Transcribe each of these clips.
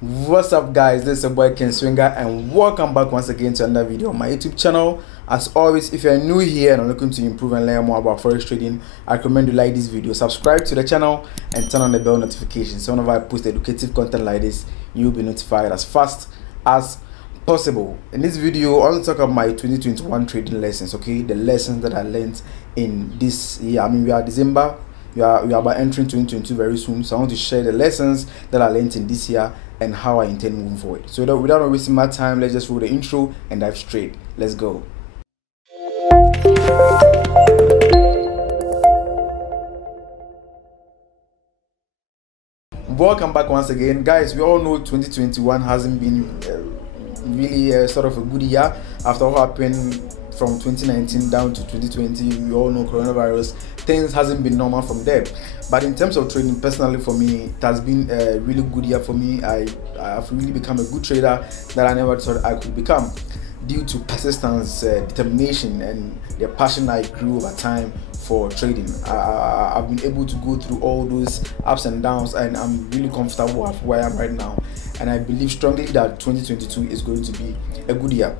What's up, guys? This is your boy Ken Swinger, and welcome back once again to another video on my YouTube channel. As always, if you're new here and are looking to improve and learn more about forex trading, I recommend you like this video, subscribe to the channel, and turn on the bell notification so whenever I post educative content like this, you'll be notified as fast as possible. In this video, I want to talk about my 2021 trading lessons. Okay, the lessons that I learned in this year. I mean, we are December. We are about entering 2022 very soon, so I want to share the lessons that I learned in this year and how I intend moving forward. So without wasting my time, let's just roll the intro and dive straight. Let's go. Welcome back once again, guys. We all know 2021 hasn't been really sort of a good year after what happened from 2019 down to 2020. We all know coronavirus, things hasn't been normal from there. But in terms of trading, personally for me, it has been a really good year for me. I have really become a good trader that I never thought I could become, due to persistence, determination, and the passion I grew over time for trading. I've been able to go through all those ups and downs, and I'm really comfortable with where I am right now, and I believe strongly that 2022 is going to be a good year.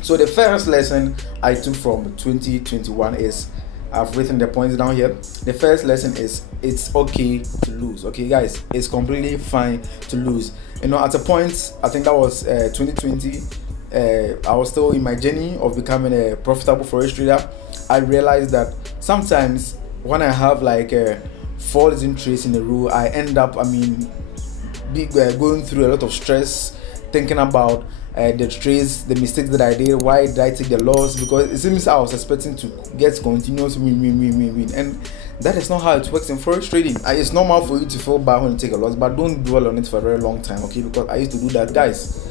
So the first lesson I took from 2021 is, I've written the points down here. The first lesson is, it's okay to lose. Okay, guys, it's completely fine to lose. You know, at a point, I think that was 2020, I was still in my journey of becoming a profitable forex trader. I realized that sometimes when I have like 4 losing trades in a row, I end up, going through a lot of stress, thinking about the trades, the mistakes that I did. Why did I take the loss? Because it seems I was expecting to get continuous win, and that is not how it works in forex trading. It's normal for you to feel bad when you take a loss, but don't dwell on it for a very long time, okay? Because I used to do that, guys.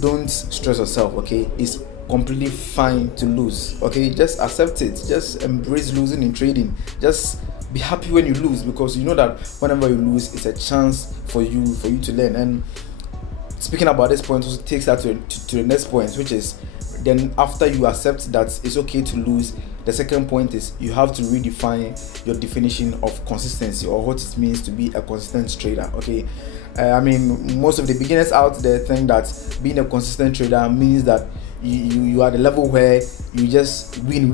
Don't stress yourself, okay? It's completely fine to lose, okay? Just accept it. Just embrace losing in trading. Just be happy when you lose, because you know that whenever you lose, it's a chance for you to learn. And speaking about this point also takes that to the next point, which is, then after you accept that it's okay to lose, the second point is you have to redefine your definition of consistency, or what it means to be a consistent trader, okay? Most of the beginners out there think that being a consistent trader means that you are the level where you just win.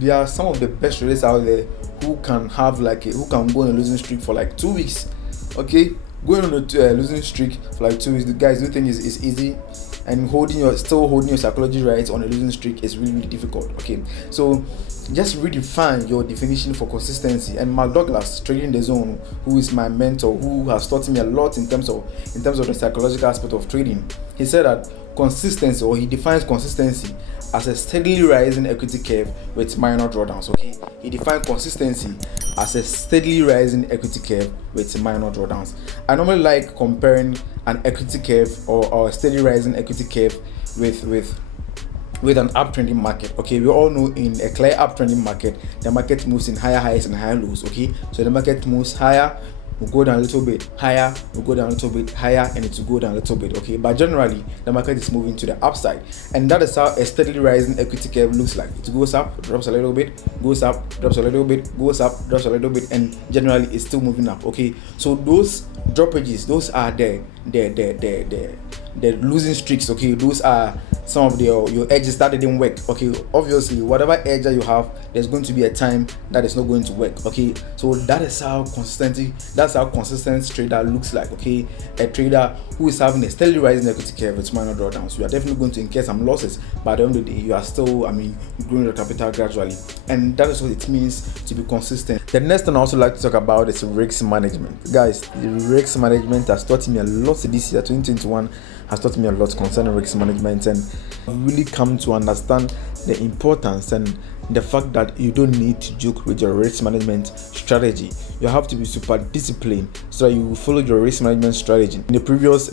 There are some of the best traders out there who can have who can go on a losing streak for like 2 weeks, okay? Going on a losing streak for like 2 weeks, the guys do think is easy, and still holding your psychology right on a losing streak is really difficult, okay? So just redefine your definition for consistency. And Mark Douglas, Trading the Zone, who is my mentor, who has taught me a lot in terms of the psychological aspect of trading, he said that consistency, or he defines consistency as a steadily rising equity curve with minor drawdowns, okay? He defined consistency as a steadily rising equity curve with minor drawdowns. I normally like comparing an equity curve or a steady rising equity curve with an uptrending market, okay? We all know in a clear uptrending market, the market moves in higher highs and higher lows, okay? So the market moves higher, will go down a little bit higher, will go down a little bit higher, and it will go down a little bit, okay? But generally, the market is moving to the upside, and that is how a steadily rising equity curve looks like. It goes up, drops a little bit, goes up, drops a little bit, goes up, drops a little bit, and generally it's still moving up, okay? So those droppages, those are the losing streaks, okay? Those are some of your edges that didn't work, okay? Obviously, whatever edge that you have, there's going to be a time that is not going to work, okay? So that's how consistent trader looks like, okay? A trader who is having a steadily rising equity curve with minor drawdowns. You are definitely going to incur some losses, but at the end of the day, you are still growing your capital gradually, and that is what it means to be consistent. The next thing I also like to talk about is risk management. Guys, the risk management has taught me a lot this year. 2021 has taught me a lot concerning risk management, and I've really come to understand the importance and the fact that you don't need to joke with your risk management strategy. You have to be super disciplined so that you follow your risk management strategy. In the previous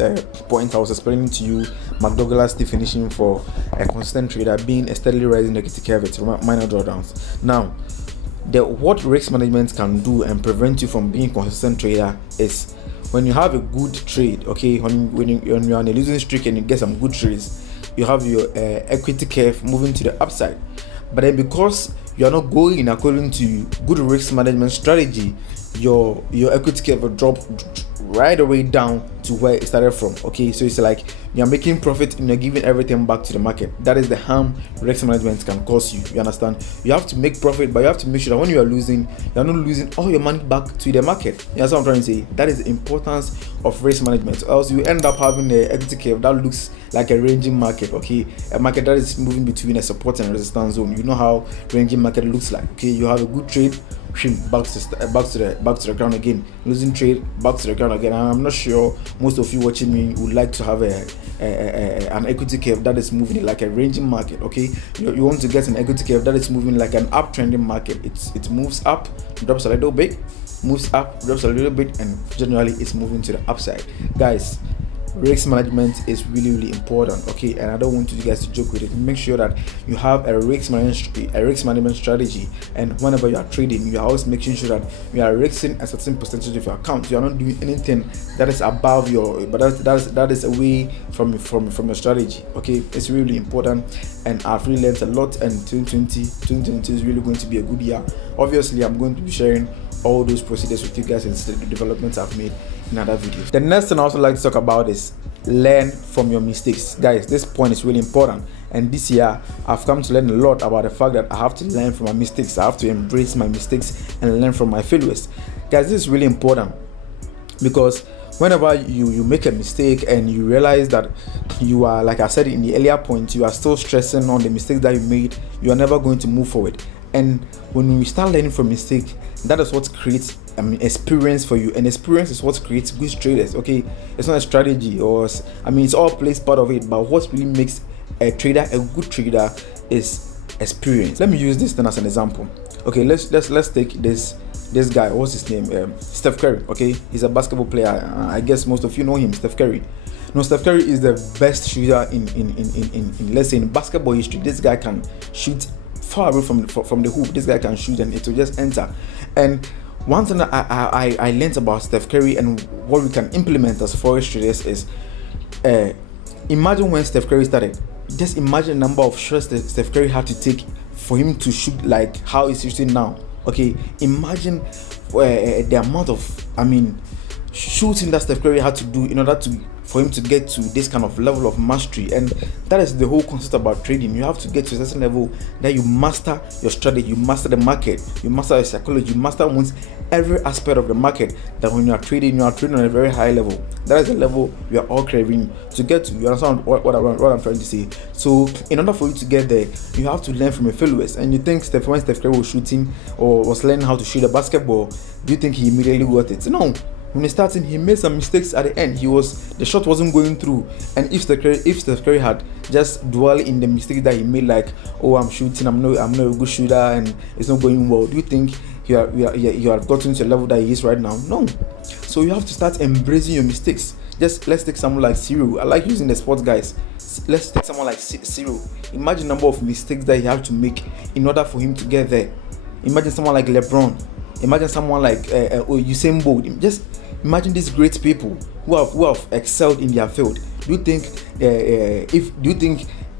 point, I was explaining to you Mark Douglas' definition for a consistent trader being a steadily rising equity curve with minor drawdowns. Now, what risk management can do and prevent you from being a consistent trader is, when you have a good trade, okay, when you're on a losing streak and you get some good trades, you have your equity curve moving to the upside. But then because you are not going according to good risk management strategy, your equity curve right away down to where it started from. Okay, so it's like you're making profit and you're giving everything back to the market. That is the harm risk management can cause you. You understand? You have to make profit, but you have to make sure that when you are losing, you're not losing all your money back to the market. You understand what I'm trying to say? That is the importance of risk management. Or else you end up having an equity curve that looks like a ranging market. Okay, a market that is moving between a support and resistance zone. You know how ranging market looks like. Okay, you have a good trade, back to the ground again, losing trade, back to the ground again. And I'm not sure most of you watching me would like to have an equity curve that is moving like a ranging market. Okay, you want to get an equity curve that is moving like an uptrending market. It moves up, drops a little bit, moves up, drops a little bit, and generally it's moving to the upside. Guys, risk management is really important. Okay, and I don't want you guys to joke with it. Make sure that you have a risk management strategy, and whenever you are trading, you are always making sure that you are risking a certain percentage of your account. You are not doing anything that is above your, but that is away from your strategy. Okay, it's really important, and I've really learned a lot, and 2020 is really going to be a good year. Obviously, I'm going to be sharing all those procedures with you guys and the developments I've made in other videos. The next thing I also like to talk about is learn from your mistakes. Guys, this point is really important, and this year I've come to learn a lot about the fact that I have to learn from my mistakes. I have to embrace my mistakes and learn from my failures. Guys, this is really important, because whenever you make a mistake and you realize that you are, like I said in the earlier point, you are still stressing on the mistakes that you made, you are never going to move forward. And when we start learning from mistakes, that is what creates experience for you, and experience is what creates good traders. Okay, it's not a strategy, or it's all plays part of it, but what really makes a trader a good trader is experience. Let me use this thing as an example. Okay, let's take this guy. What's his name? Steph Curry. Okay, he's a basketball player. I guess most of you know him, Steph Curry. No, Steph Curry is the best shooter in let's say in basketball history. This guy can shoot far away from the hoop. This guy can shoot and it will just enter. And one thing that I learned about Steph Curry and what we can implement as forex traders is, imagine when Steph Curry started. Just imagine the number of shots that Steph Curry had to take for him to shoot like how he's shooting now. Okay, imagine the amount of shooting that Steph Curry had to do in order for him to get to this kind of level of mastery. And that is the whole concept about trading. You have to get to a certain level that you master your strategy, you master the market, you master your psychology, you master almost every aspect of the market, that when you are trading on a very high level. That is the level we are all craving to get to. You understand what I'm trying to say? So in order for you to get there, you have to learn from your failures. And you think when Steph Curry was shooting or was learning how to shoot a basketball, do you think he immediately got it? No. When he started, he made some mistakes at the end. The shot wasn't going through. And if Steph Curry had just dwell in the mistakes that he made, like, oh, I'm shooting, I'm not a good shooter, and it's not going well, do you think you have gotten to a level that he is right now? No. So you have to start embracing your mistakes. Let's take someone like Cyril. I like using the sports guys. Let's take someone like Cyril. Imagine the number of mistakes that he had to make in order for him to get there. Imagine someone like LeBron. Imagine someone like Usain Bolt. Just imagine these great people who have excelled in their field. Do you think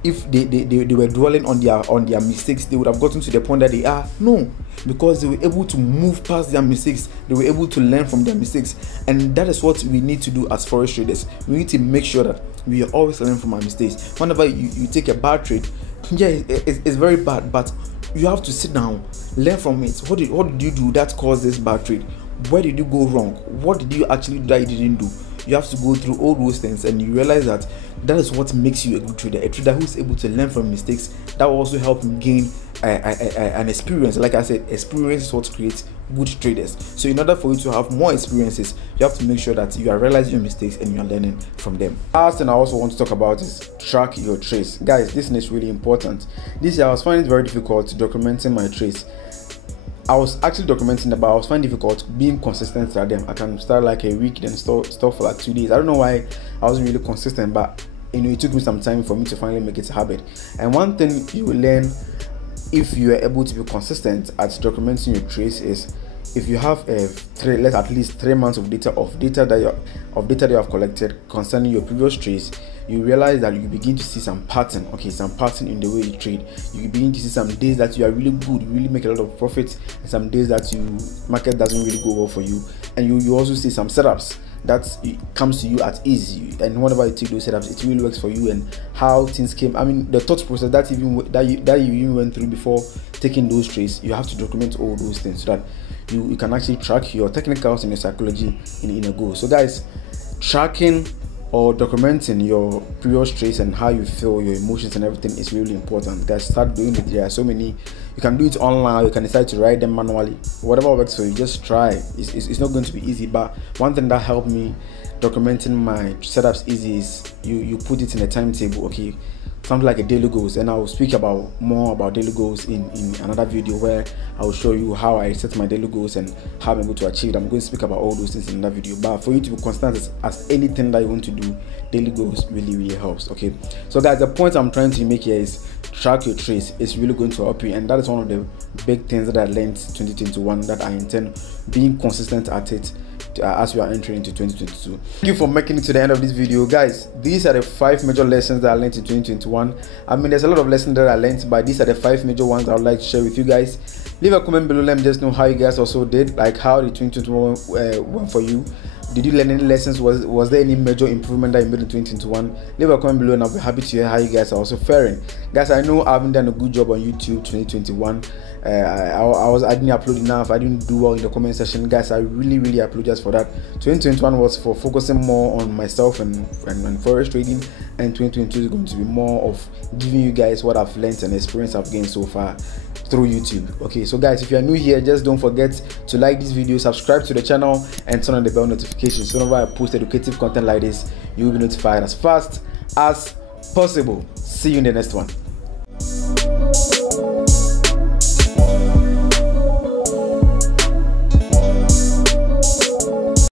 if they were dwelling on their mistakes, they would have gotten to the point that they are? No, because they were able to move past their mistakes. They were able to learn from their mistakes, and that is what we need to do as forex traders. We need to make sure that we are always learning from our mistakes. Whenever you take a bad trade, yeah, it's very bad, but you have to sit down, learn from it. What did you do that caused this bad trade? Where did you go wrong? What did you actually do that you didn't do? You have to go through all those things, and you realize that is what makes you a good trader. A trader who is able to learn from mistakes. That will also help him gain an experience. Like I said, experience is what creates good traders. So in order for you to have more experiences, you have to make sure that you are realizing your mistakes and you are learning from them. Last thing I also want to talk about is track your trades. Guys, this is really important. This year I was finding it very difficult documenting my trades. I was actually documenting, but I was finding it difficult being consistent at them. I can start like a week, then stop for like 2 days. I don't know why I wasn't really consistent, but it took me some time for me to finally make it a habit. And one thing you will learn if you are able to be consistent at documenting your trades is, if you have at least 3 months of data that you have collected concerning your previous trades, you realize that you begin to see some pattern. Okay, some pattern in the way you trade. You begin to see some days that you are really good, you really make a lot of profits, and some days that market doesn't really go well for you. And you also see some setups that comes to you at ease, and whenever you take those setups, it really works for you, and how things came. I mean, the thought process that you even went through before taking those trades, you have to document all those things so that you can actually track your technicals and your psychology in a go. So guys, tracking or documenting your previous trades and how you feel, your emotions and everything is really important. Guys, start doing it. There are so many, you can do it online, you can decide to write them manually, whatever works for you, just try. It's not going to be easy, but one thing that helped me documenting my setups easy is you put it in a timetable. Okay, something like a daily goals, and I will speak more about daily goals in another video, where I will show you how I set my daily goals and how I'm able to achieve it. I'm going to speak about all those things in another video, but for you to be constant as anything that you want to do, daily goals really helps. Okay, so guys, the point I'm trying to make here is track your trades. It's really going to help you, and that is one of the big things that I learned 2021 that I intend being consistent at it as we are entering into 2022. Thank you for making it to the end of this video, guys. These are the 5 major lessons that I learned in 2021. I mean, there's a lot of lessons that I learned, but these are the 5 major ones I would like to share with you guys. Leave a comment below, let me just know how you guys also did, like how the 2021 went for you. Did you learn any lessons? Was there any major improvement that you made in 2021? Leave a comment below, and I'll be happy to hear how you guys are also faring. Guys, I know I haven't done a good job on YouTube 2021. I didn't upload enough. I didn't do well in the comment section. Guys, I really apologize for that. 2021 was for focusing more on myself and forex trading, and 2022 is going to be more of giving you guys what I've learned and experience I've gained so far through YouTube. Okay, so guys, if you are new here, just don't forget to like this video, subscribe to the channel, and turn on the bell notifications. So whenever I post educative content like this, you will be notified as fast as possible. See you in the next one.